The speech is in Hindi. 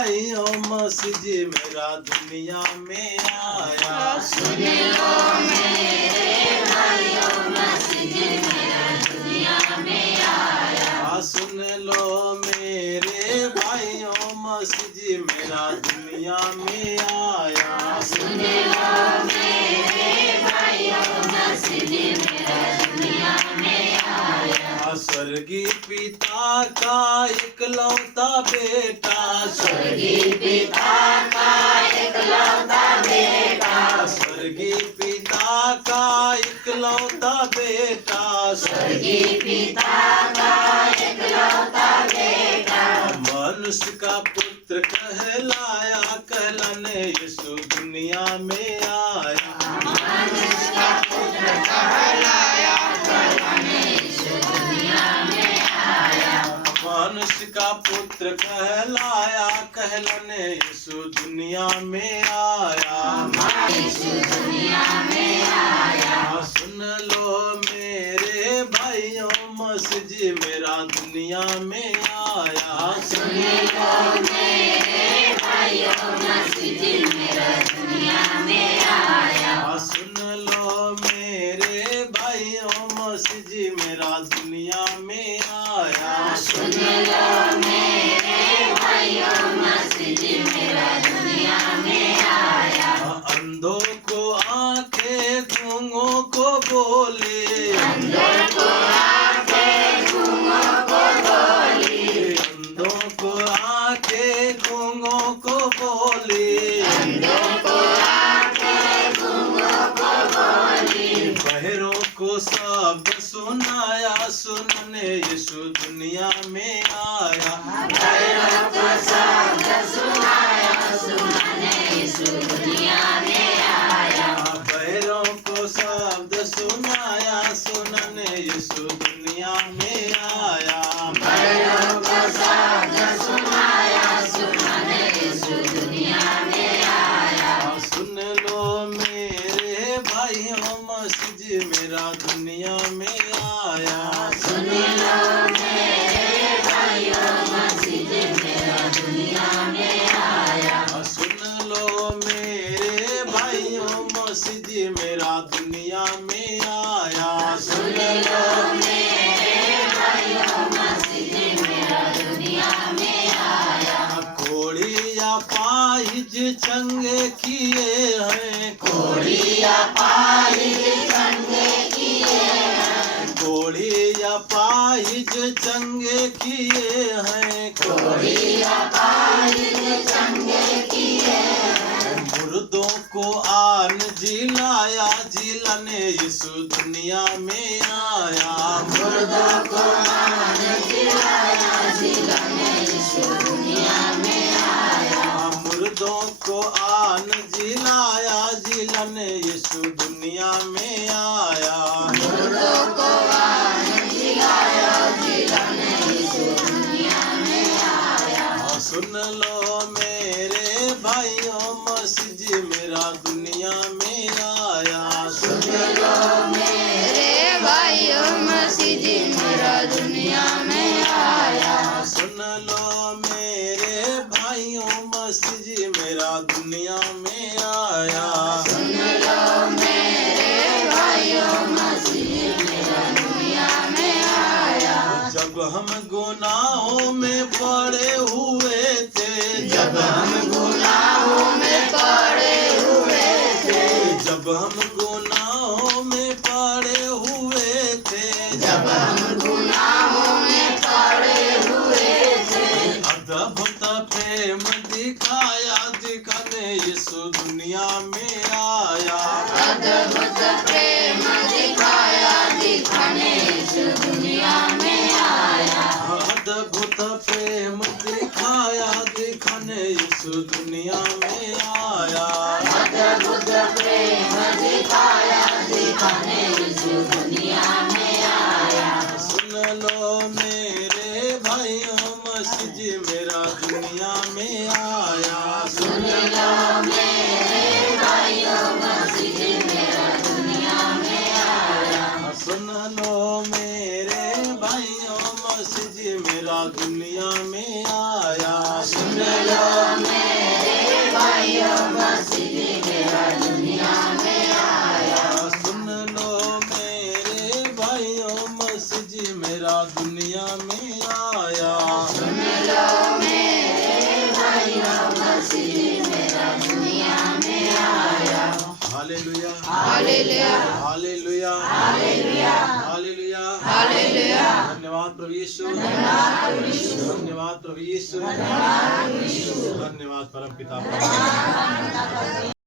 भाइयों मसीह जी मेरा दुनिया में आया। सुन लो मेरे भाइयों मसीह जी मेरा दुनिया में आया। सुन लो मेरे भाइयों मसीह जी मेरा दुनिया में आया। सुन लो मेरे भाइयों मसीह जी मेरा दुनिया में आया। स्वर्गीय पिता का इकलौता बेटा, स्वर्गीय पिता का इकलौता बेटा, स्वर्गीय पिता का इकलौता बेटा, स्वर्गीय पिता का इकलौता बेटा, मनुष्य का पुत्र कहलाया, कहलाने यीशु दुनिया में आया। मनुष्य का पुत्र कहलाया, कहलाने यीशु दुनिया में आया। मनुष्य का पुत्र कहलाया, कहलाने यीशु दुनिया में आया। यीशु दुनिया में आया। सुन लो मेरे भाइयों मसीह जी मेरा दुनिया में आया। सुन लो मेरे भाइयों मसीह जी मेरा दुनिया में आया। सुन लो मेरे भाइयों मसीह जी मेरा दुनिया में आया। सुन लो मेरे भाइयों मसीह जी मेरा दुनिया में आया। अंधों को आंखें, गूंगों को बोले, अंधों को आंखें, गूंगों को बोली, अंधों को आंखें, गूंगों को बोले, अंधों को आंखें, गूंगों को बोली, बहरों को शब्द सुनाया, सुनने यीशु दुनिया में आया। बहरों को शब्द सुनाया, सुनाने यीशु दुनिया में आया। बहरों को शब्द सुनाया, सुनने यीशु दुनिया में आया। बहरों को शब्द सुनाया, सुनाने यीशु दुनिया में आया। सुन लो मेरे भाइयों मसीह जी मेरा दुनिया में आया। सुन लो मेरे भाइयों मसीह जी मेरा दुनिया में आया। सुन लो मेरे भाइयों मसीह जी मेरा दुनिया में आया। सुन लो मेरे भाइयों मसीह जी मेरा दुनिया में आया। कोड़ी या पाहिज चंगे किए हैं, कोड़ी या पाहिज चंगे किए हैं, कोड़ी या पाहिज चंगे किए हैं, कोड़ी या पाहिज चंगे किए हैं, मुर्दों को आन जिलाया, जिलाने यीशु दुनिया में आया। मुर्दों को आन जिलाया, जिलाने यीशु दुनिया में आया। मुर्दों को आन जिलाया, जिलाने यीशु दुनिया में आया। मुर्दों को आन जिलाया, जिलाने यीशु दुनिया में आया। सुन लो मेरे भाइयों मसीह जी मेरा दुनिया में आया। सुन लो मेरे भाइयों मसीह जी मेरा दुनिया में आया। सुन लो मेरे भाइयों मसीह जी मेरा दुनिया में आया। सुन लो मेरे भाइयों मसीह जी मेरा दुनिया में आया। जब हम गुनाहों में पड़े हुए थे, जब हम गुनाहों में पड़े हुए थे, जब हम गुनाहों में पड़े हुए थे, जब हम गुनाहों में पड़े हुए थे, अद्भुत प्रेम दिखाया, दिखाने यीशु दुनिया में आया। अद्भुत प्रेम दिखाया, दिखाने यीशु दुनिया में आया। अद्भुत प्रेम दिखाया, दिखाने यीशु दुनिया में आया। अद्भुत प्रेम दिखाया, दिखाने यीशु दुनिया में आया। सुन लो मेरे भाइयों मसीह जी मेरा दुनिया में आया। सुन लो मेरे भाइयों मसीह जी मेरा दुनिया में आया। सुन लो मेरे भाइयों मसीह जी मेरा दुनिया में आया। सुन लो में आया। सुन लो मेरे भाइयों मसीह जी मेरा दुनिया में आया। Hallelujah hallelujah hallelujah hallelujah hallelujah. Hallelujah. धन्यवाद प्रभु यीशु, धन्यवाद प्रभु यीशु, धन्यवाद प्रभु यीशु, धन्यवाद प्रभु यीशु, धन्यवाद परम पिता।